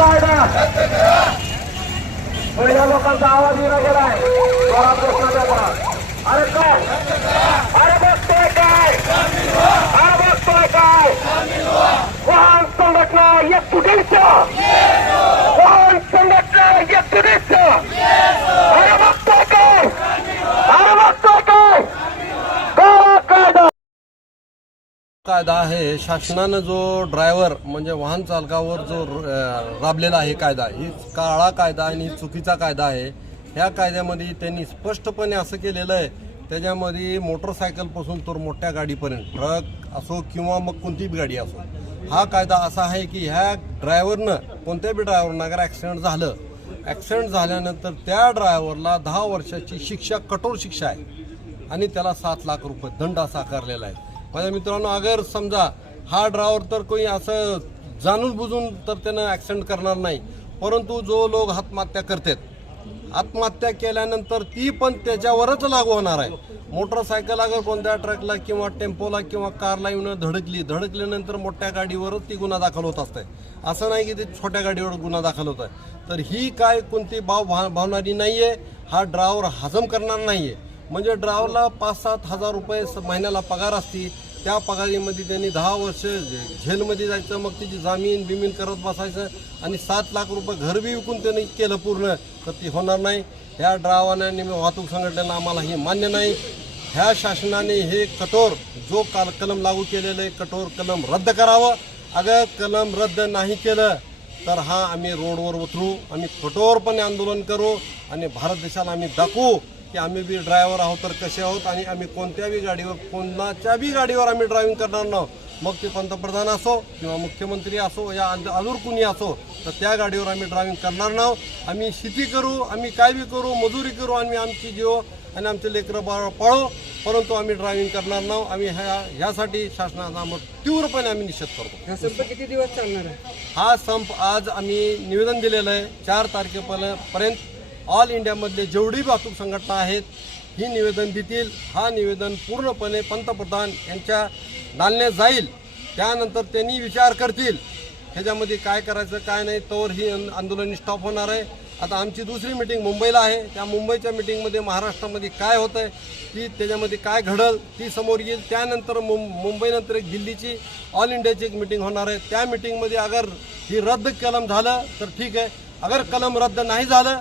कायदा पहिल्या लोकांचा आवाज येणा गेलाय. जोरात घोषणा द्या. अरे काय? अरे बघतोय काय? अरे बघतोय काय? वाहन संघटना एकजुटीच वाहन संघटना एकजुटीच अरे बघतोय काय अरे बघतोय काय काळा कायदा कायदा आहे शासनानं जो ड्रायव्हर म्हणजे वाहन चालकावर जो राबलेला आहे कायदा ही काळा कायदा आणि चुकीचा कायदा आहे. ह्या कायद्यामध्ये त्यांनी स्पष्टपणे असं केलेलं आहे त्याच्यामध्ये मोटरसायकलपासून तर मोठ्या गाडीपर्यंत ट्रक असो किंवा मग कोणतीही गाडी असो हा कायदा असा आहे की ह्या ड्रायव्हरनं कोणत्या बी ड्रायव्हरनं अगर ॲक्सिडेंट झालं ॲक्सिडेंट झाल्यानंतर त्या ड्रायव्हरला दहा वर्षाची शिक्षा कठोर शिक्षा आहे. आणि त्याला सात लाख रुपये दंड असा आकारलेला आहे. माझ्या मित्रांनो अगर समजा हा ड्रायव्हर तर कोणी असं जाणून बुजून तर त्यानं ॲक्सिडेंट करणार नाही. परंतु जो लोक आत्महत्या करतात आत्महत्या केल्यानंतर ती पण त्याच्यावरच लागू होणार आहे. मोटरसायकल अगर कोणत्या ट्रकला किंवा टेम्पोला किंवा कारला येऊन धडकली धडकल्यानंतर मोठ्या गाडीवरच ती गुन्हा दाखल होत असते असं नाही की ते छोट्या गाडीवर गुन्हा दाखल होत आहे तर ही काय कोणती भाव भा भावणारी नाही आहे हा ड्रायव्हर हजम करणार नाही आहे म्हणजे ड्रायव्हरला पाच सात हजार रुपये स- महिन्याला पगार असती त्या पगारीमध्ये त्यांनी दहा वर्ष झेलमध्ये जायचं मग त्याची जामीन बिमीन करत बसायचं आणि सात लाख रुपये घर बी विकून त्यांनी केलं पूर्ण तर ती होणार नाही. ह्या ड्रायव्हरने वाहतूक संघटनेला आम्हाला हे मान्य नाही. ह्या शासनाने हे कठोर जो काल कलम लागू केलेलं आहे कठोर कलम रद्द करावं. अगर कलम रद्द नाही केलं तर हा आम्ही रोडवर उतरू. आम्ही कठोरपणे आंदोलन करू आणि भारत देशाला आम्ही दाखवू. की आम्ही बी ड्रायव्हर आहोत तर कसे आहोत आणि आम्ही कोणत्या बी गाडीवर कोणाच्या बी गाडीवर आम्ही ड्रायव्हिंग करणार नाही. मग ते पंतप्रधान असो किंवा मुख्यमंत्री असो या अजून कुणी असो तर त्या गाडीवर आम्ही ड्रायव्हिंग करणार नाही. आम्ही शेती करू आम्ही काय बी करू मजुरी करू आणि आमची जीव आणि आमचे लेकरं बाळ पाळू परंतु आम्ही ड्रायव्हिंग करणार नाही. आम्ही ह्या ह्यासाठी शासनाचा मग तीव्रपणे आम्ही निषेध करतो. हा संप किती दिवस चालणार आहे? हा संप आज आम्ही निवेदन दिलेलं आहे चार तारखेपर्यंत ऑल इंडियामधले जेवढी वाहतूक संघटना आहेत ही निवेदन देतील. हा निवेदन पूर्णपणे पंतप्रधान यांच्या दालण्यात जाईल. त्यानंतर त्यांनी विचार करतील. ह्याच्यामध्ये काय करायचं काय नाही तोवर ही आंदोलन स्टॉप होणार आहे. आता आमची दुसरी मिटिंग मुंबईला आहे. त्या मुंबईच्या मिटिंगमध्ये महाराष्ट्रामध्ये काय होतं आहे ती त्याच्यामध्ये काय घडल ती समोर येईल. त्यानंतर मुं मुंबईनंतर एक दिल्लीची ऑल इंडियाची एक मिटिंग होणार आहे. त्या मिटिंगमध्ये अगर ही रद्द कलम झालं तर ठीक आहे. अगर कलम रद्द नाही झालं